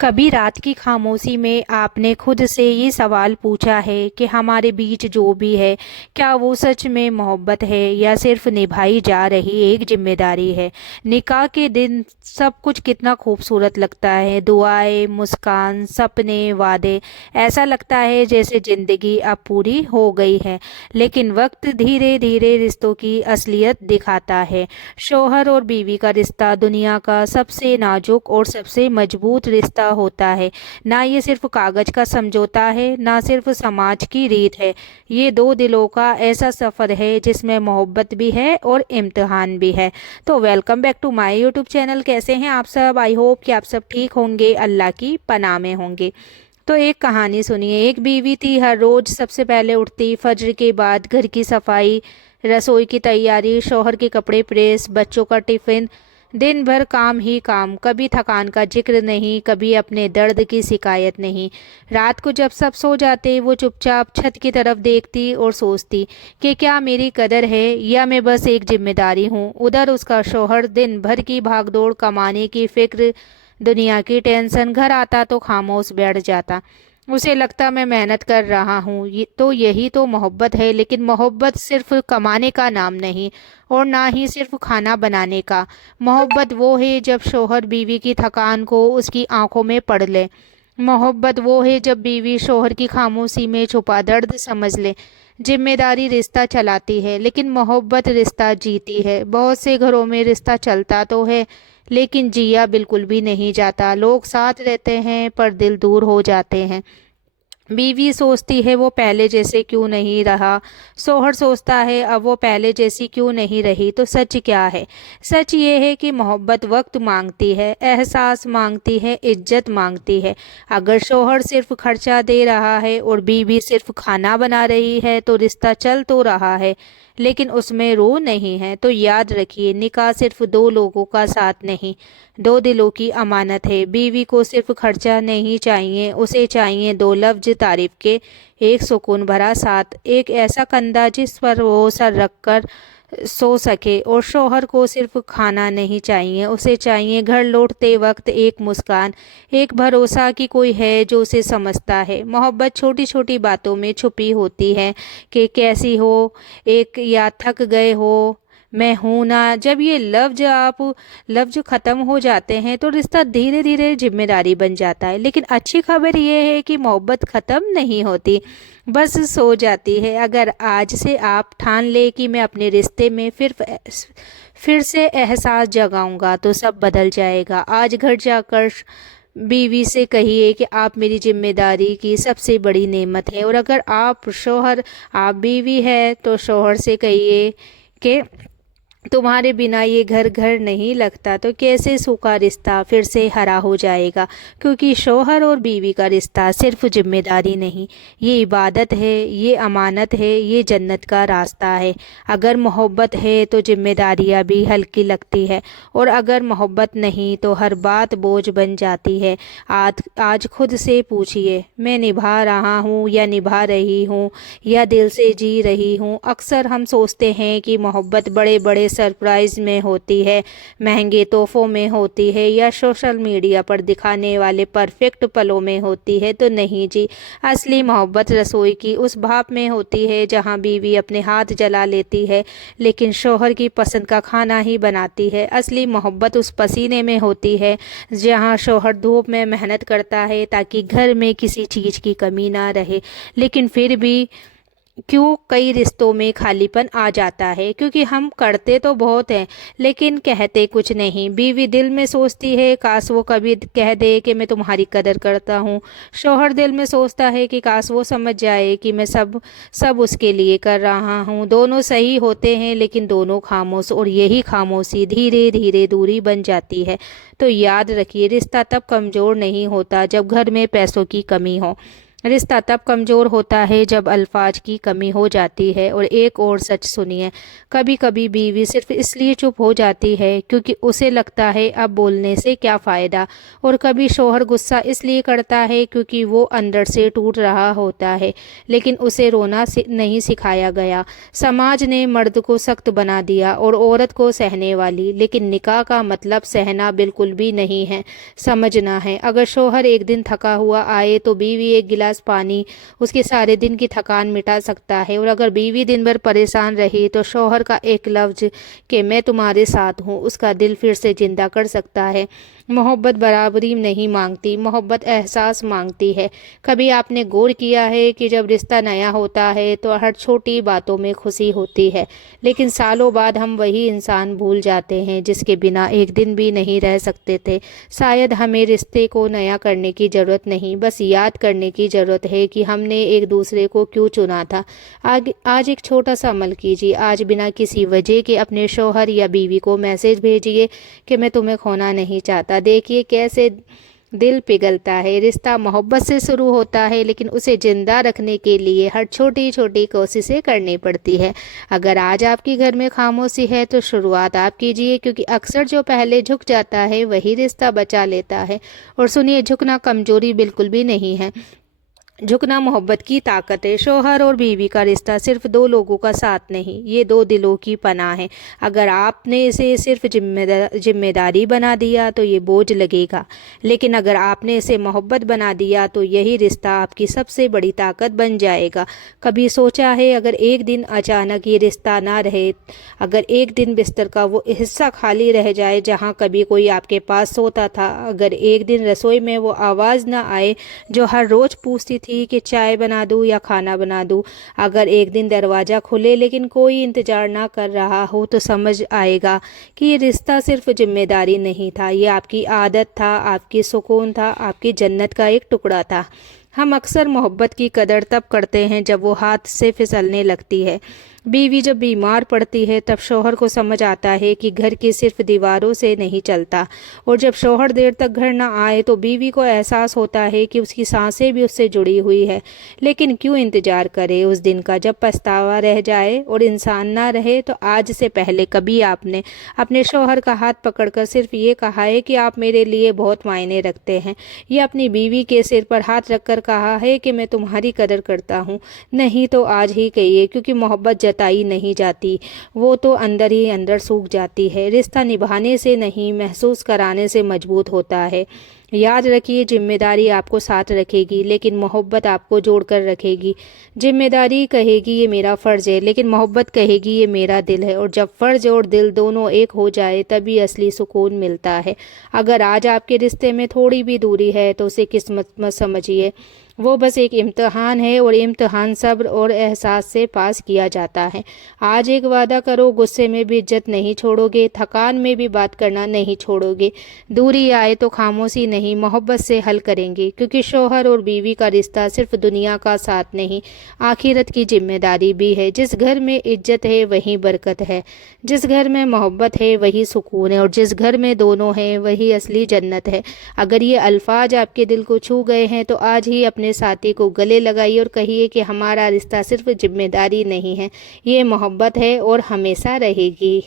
कभी रात की खामोशी में आपने खुद से ये सवाल पूछा है कि हमारे बीच जो भी है, क्या वो सच में मोहब्बत है या सिर्फ निभाई जा रही एक जिम्मेदारी है। निकाह के दिन सब कुछ कितना खूबसूरत लगता है, दुआएं, मुस्कान, सपने, वादे। ऐसा लगता है जैसे जिंदगी अब पूरी हो गई है। लेकिन वक्त धीरे धीरे रिश्तों की असलियत दिखाता है। शौहर और बीवी का रिश्ता दुनिया का सबसे नाजुक और सबसे मजबूत रिश्ता होता है। ना ये सिर्फ कागज का समझौता है, ना सिर्फ समाज की रीत है। ये दो दिलों का ऐसा सफ़र है जिसमें मोहब्बत भी है और इम्तिहान भी है। तो welcome back to my YouTube channel. कैसे हैं आप सब? आई होप कि आप सब ठीक होंगे, अल्लाह की पनाह में होंगे। तो एक कहानी सुनिए। एक बीवी थी, हर रोज़ सबसे पहले उठती, फजर के बाद घर की सफाई, रसोई की तैयारी, शौहर के कपड़े प्रेस, बच्चों का टिफ़िन। दिन भर काम ही काम, कभी थकान का जिक्र नहीं, कभी अपने दर्द की शिकायत नहीं। रात को जब सब सो जाते, वो चुपचाप छत की तरफ देखती और सोचती कि क्या मेरी कदर है या मैं बस एक जिम्मेदारी हूँ। उधर उसका शौहर दिन भर की भागदौड़, कमाने की फिक्र, दुनिया की टेंशन, घर आता तो खामोश बैठ जाता। उसे लगता मैं मेहनत कर रहा हूँ, ये तो यही तो मोहब्बत है। लेकिन मोहब्बत सिर्फ कमाने का नाम नहीं, और ना ही सिर्फ खाना बनाने का। मोहब्बत वो है जब शौहर बीवी की थकान को उसकी आंखों में पढ़ ले। मोहब्बत वो है जब बीवी शौहर की खामोशी में छुपा दर्द समझ ले। जिम्मेदारी रिश्ता चलाती है, लेकिन मोहब्बत रिश्ता जीती है। बहुत से घरों में रिश्ता चलता तो है, लेकिन जिया बिल्कुल भी नहीं जाता। लोग साथ रहते हैं पर दिल दूर हो जाते हैं। बीवी सोचती है वो पहले जैसे क्यों नहीं रहा, शौहर सोचता है अब वो पहले जैसी क्यों नहीं रही। तो सच क्या है? सच ये है कि मोहब्बत वक्त मांगती है, एहसास मांगती है, इज्जत मांगती है। अगर शौहर सिर्फ खर्चा दे रहा है और बीवी सिर्फ खाना बना रही है तो रिश्ता चल तो रहा है, लेकिन उसमें रूह नहीं है। तो याद रखिए, निकाह सिर्फ दो लोगों का साथ नहीं, दो दिलों की अमानत है। बीवी को सिर्फ खर्चा नहीं चाहिए, उसे चाहिए दो लफ्ज तारीफ के, एक सुकून भरा साथ, एक ऐसा कंधा जिस पर वो सर रख कर सो सके। और शौहर को सिर्फ खाना नहीं चाहिए, उसे चाहिए घर लौटते वक्त एक मुस्कान, एक भरोसा कि कोई है जो उसे समझता है। मोहब्बत छोटी छोटी बातों में छुपी होती है, कि कैसी हो, एक या थक गए हो, मैं हूं ना। जब ये लफ्ज ख़त्म हो जाते हैं तो रिश्ता धीरे धीरे जिम्मेदारी बन जाता है। लेकिन अच्छी खबर ये है कि मोहब्बत ख़त्म नहीं होती, बस सो जाती है। अगर आज से आप ठान ले कि मैं अपने रिश्ते में फिर से एहसास जगाऊंगा, तो सब बदल जाएगा। आज घर जाकर बीवी से कहिए कि आप मेरी जिम्मेदारी की सबसे बड़ी नेमत है। और अगर आप बीवी है तो शौहर से कहिए कि तुम्हारे बिना ये घर घर नहीं लगता। तो कैसे सूखा रिश्ता फिर से हरा हो जाएगा। क्योंकि शौहर और बीवी का रिश्ता सिर्फ जिम्मेदारी नहीं, ये इबादत है, ये अमानत है, ये जन्नत का रास्ता है। अगर मोहब्बत है तो जिम्मेदारियाँ भी हल्की लगती है, और अगर मोहब्बत नहीं तो हर बात बोझ बन जाती है। आज खुद से पूछिए, मैं निभा रहा हूँ या निभा रही हूँ, या दिल से जी रही हूँ। अक्सर हम सोचते हैं कि मोहब्बत बड़े बड़े सरप्राइज में होती है, महंगे तोहफों में होती है, या सोशल मीडिया पर दिखाने वाले परफेक्ट पलों में होती है। तो नहीं जी, असली मोहब्बत रसोई की उस भाप में होती है जहां बीवी अपने हाथ जला लेती है लेकिन शौहर की पसंद का खाना ही बनाती है। असली मोहब्बत उस पसीने में होती है जहां शौहर धूप में मेहनत करता है ताकि घर में किसी चीज़ की कमी ना रहे। लेकिन फिर भी क्यों कई रिश्तों में खालीपन आ जाता है? क्योंकि हम करते तो बहुत हैं लेकिन कहते कुछ नहीं। बीवी दिल में सोचती है काश वो कभी कह दे कि मैं तुम्हारी कदर करता हूँ। शौहर दिल में सोचता है कि काश वो समझ जाए कि मैं सब सब उसके लिए कर रहा हूँ। दोनों सही होते हैं लेकिन दोनों खामोश, और यही खामोशी धीरे धीरे दूरी बन जाती है। तो याद रखिए, रिश्ता तब कमज़ोर नहीं होता जब घर में पैसों की कमी हो। रिश्ता तब कमज़ोर होता है जब अल्फाज की कमी हो जाती है। और एक और सच सुनिए, कभी कभी बीवी सिर्फ इसलिए चुप हो जाती है क्योंकि उसे लगता है अब बोलने से क्या फ़ायदा। और कभी शोहर गुस्सा इसलिए करता है क्योंकि वो अंदर से टूट रहा होता है, लेकिन उसे रोना नहीं सिखाया गया। समाज ने मर्द को सख्त बना दिया और औरत को सहने वाली, लेकिन निकाह का मतलब सहना बिल्कुल भी नहीं है, समझना है। अगर शोहर एक दिन थका हुआ आए तो बीवी एक गिलास पानी उसके सारे दिन की थकान मिटा सकता है। और अगर बीवी दिन भर परेशान रही तो शौहर का एक लफ्ज कि मैं तुम्हारे साथ हूँ उसका दिल फिर से जिंदा कर सकता है। मोहब्बत बराबरी नहीं मांगती, मोहब्बत एहसास मांगती है। कभी आपने गौर किया है कि जब रिश्ता नया होता है तो हर छोटी बातों में खुशी होती है, लेकिन सालों बाद हम वही इंसान भूल जाते हैं जिसके बिना एक दिन भी नहीं रह सकते थे। शायद हमें रिश्ते को नया करने की ज़रूरत नहीं, बस याद करने की ज़रूरत है कि हमने एक दूसरे को क्यों चुना था। आज एक छोटा सा अमल कीजिए। आज बिना किसी वजह के अपने शौहर या बीवी को मैसेज भेजिए कि मैं तुम्हें खोना नहीं चाहता। देखिए कैसे दिल पिघलता है। रिश्ता मोहब्बत से शुरू होता है, लेकिन उसे जिंदा रखने के लिए हर छोटी छोटी कोशिशें करनी पड़ती है। अगर आज आपके घर में खामोशी है तो शुरुआत आप कीजिए, क्योंकि अक्सर जो पहले झुक जाता है वही रिश्ता बचा लेता है। और सुनिए, झुकना कमजोरी बिल्कुल भी नहीं है, झुकना मोहब्बत की ताकत है। शौहर और बीवी का रिश्ता सिर्फ दो लोगों का साथ नहीं, ये दो दिलों की पनाह है। अगर आपने इसे सिर्फ जिम्मेदारी बना दिया तो ये बोझ लगेगा, लेकिन अगर आपने इसे मोहब्बत बना दिया तो यही रिश्ता आपकी सबसे बड़ी ताकत बन जाएगा। कभी सोचा है अगर एक दिन अचानक ये रिश्ता ना रहे, अगर एक दिन बिस्तर का वो हिस्सा खाली रह जाए जहाँ कभी कोई आपके पास सोता था, अगर एक दिन रसोई में वो आवाज़ ना आए जो हर रोज़ पूछती थी कि चाय बना दूँ या खाना बना दूँ, अगर एक दिन दरवाज़ा खुले लेकिन कोई इंतज़ार ना कर रहा हो, तो समझ आएगा कि ये रिश्ता सिर्फ जिम्मेदारी नहीं था, ये आपकी आदत था, आपकी सुकून था, आपकी जन्नत का एक टुकड़ा था। हम अक्सर मोहब्बत की कदर तब करते हैं जब वो हाथ से फिसलने लगती है। बीवी जब बीमार पड़ती है तब शौहर को समझ आता है कि घर की सिर्फ दीवारों से नहीं चलता। और जब शौहर देर तक घर ना आए तो बीवी को एहसास होता है कि उसकी सांसें भी उससे जुड़ी हुई है। लेकिन क्यों इंतजार करे उस दिन का जब पछतावा रह जाए और इंसान ना रहे। तो आज से पहले कभी आपने अपने शौहर का हाथ पकड़कर सिर्फ ये कहा है कि आप मेरे लिए बहुत मायने रखते हैं, या अपनी बीवी के सिर पर हाथ रखकर कहा है कि मैं तुम्हारी कदर करता हूँ? नहीं तो आज ही कहिए, क्योंकि मोहब्बत जताई नहीं जाती, वो तो अंदर ही अंदर सूख जाती है। रिश्ता निभाने से नहीं, महसूस कराने से मजबूत होता है। याद रखिए, जिम्मेदारी आपको साथ रखेगी लेकिन मोहब्बत आपको जोड़कर रखेगी। जिम्मेदारी कहेगी ये मेरा फ़र्ज़ है, लेकिन मोहब्बत कहेगी ये मेरा दिल है। और जब फ़र्ज़ और दिल दोनों एक हो जाए तभी असली सुकून मिलता है। अगर आज आपके रिश्ते में थोड़ी भी दूरी है तो उसे किस्मत मत समझिए, वो बस एक इम्तहान है, और इम्तहान सब्र और एहसास से पास किया जाता है। आज एक वादा करो, गुस्से में भी इज्जत नहीं छोड़ोगे, थकान में भी बात करना नहीं छोड़ोगे। दूरी आए तो खामोशी नहीं, मोहब्बत से हल करेंगे, क्योंकि शौहर और बीवी का रिश्ता सिर्फ दुनिया का साथ नहीं, आखिरत की जिम्मेदारी भी है। जिस घर में इज्जत है वहीं बरकत है, जिस घर में मोहब्बत है वही सुकून है, और जिस घर में दोनों हैं वही असली जन्नत है। अगर ये अल्फाज आपके दिल को छू गए हैं तो आज ही अपने साथी को गले लगाइए और कहिए कि हमारा रिश्ता सिर्फ जिम्मेदारी नहीं है, ये मोहब्बत है और हमेशा रहेगी।